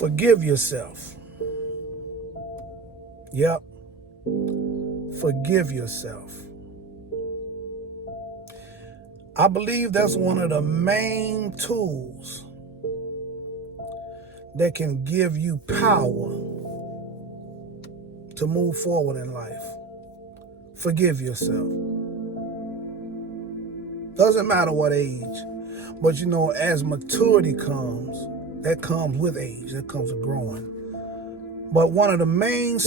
Forgive yourself. Yep. Forgive yourself. I believe that's one of the main tools that can give you power to move forward in life. Forgive yourself. Doesn't matter what age, but you know, as maturity comes, that comes with age, that comes with growing. But one of the main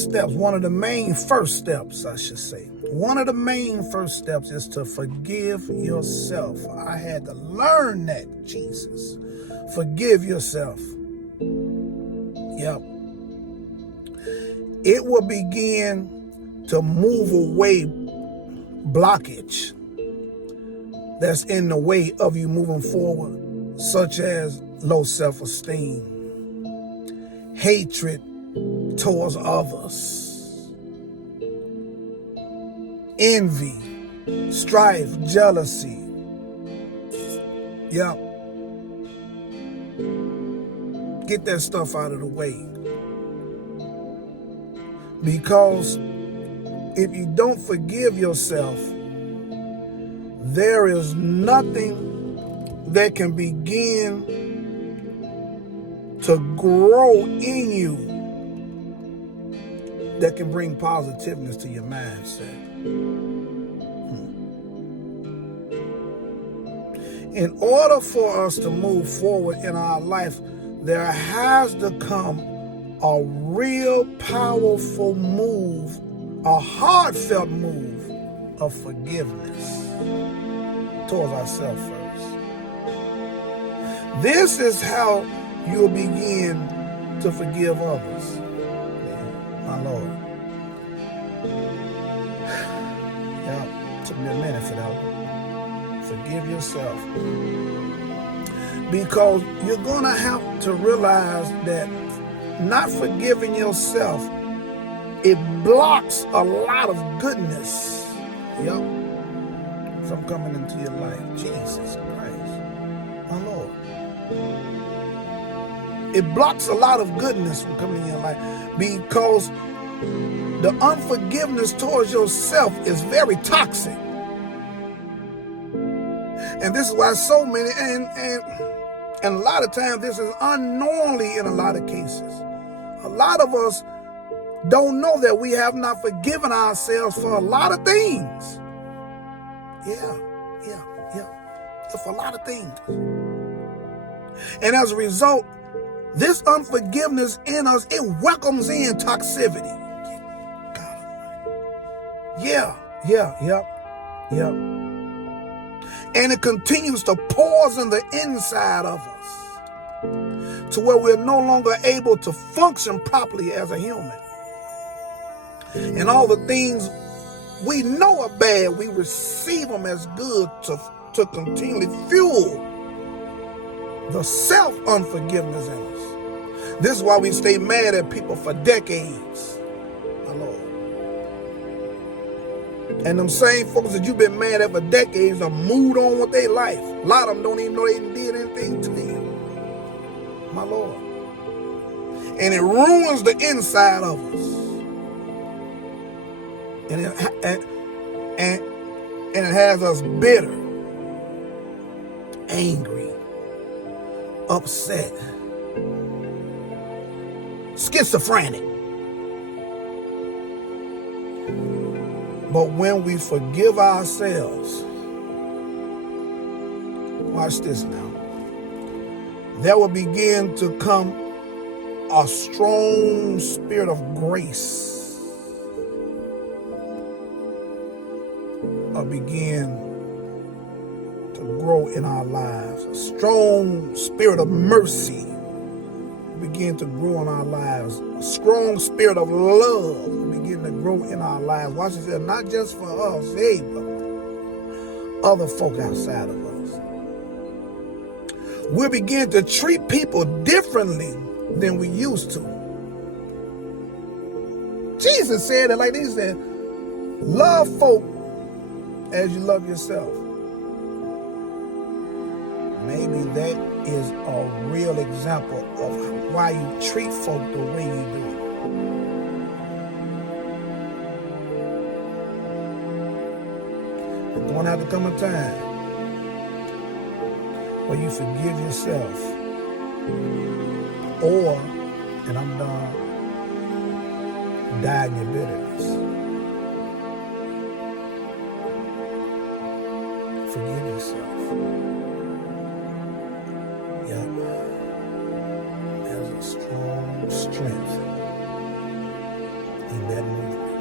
first steps, I should say, one of the main first steps is to forgive yourself. I had to learn that, Jesus. Forgive yourself. Yep. It will begin to move away blockage that's in the way of you moving forward, such as low self-esteem, hatred towards others, envy, strife, jealousy. Yep. Get that stuff out of the way. Because if you don't forgive yourself, there is nothing that can begin to grow in you that can bring positiveness to your mindset. In order for us to move forward in our life, there has to come a real powerful move, a heartfelt move of forgiveness towards ourselves first. This is how you'll begin to forgive others. My Lord. Yeah, took me a minute for that one. Forgive yourself. Because you're going to have to realize that not forgiving yourself, it blocks a lot of goodness, yep, from coming into your life. Jesus Christ, my Lord. It blocks a lot of goodness from coming in your life because the unforgiveness towards yourself is very toxic. And this is why so many, and a lot of times this is unknowingly in a lot of cases. A lot of us don't know that we have not forgiven ourselves for a lot of things. Yeah. For a lot of things. And as a result, this unforgiveness in us, it welcomes in toxicity. Yeah. And it continues to poison the inside of us to where we're no longer able to function properly as a human. And all the things we know are bad, we receive them as good to continually fuel the self-unforgiveness in us. This is why we stay mad at people for decades, my Lord. And them same folks that you've been mad at for decades are moved on with their life. A lot of them don't even know they did anything to you, my Lord. And it ruins the inside of us. And it has us bitter, angry, upset, schizophrenic. But when we forgive ourselves, watch this now, there will begin to come a strong spirit of grace begin to grow in our lives. A strong spirit of mercy begin to grow in our lives. A strong spirit of love will begin to grow in our lives. Watch this, not just for us, hey, but other folk outside of us. We'll begin to treat people differently than we used to. Jesus said it like this, said, love folk as you love yourself. Maybe that is a real example of why you treat folk the way you do. There's going to have to come a time where you forgive yourself, or, and I'm done, die in your bitterness. Forgive yourself. Yep. There's a strong strength in that movement.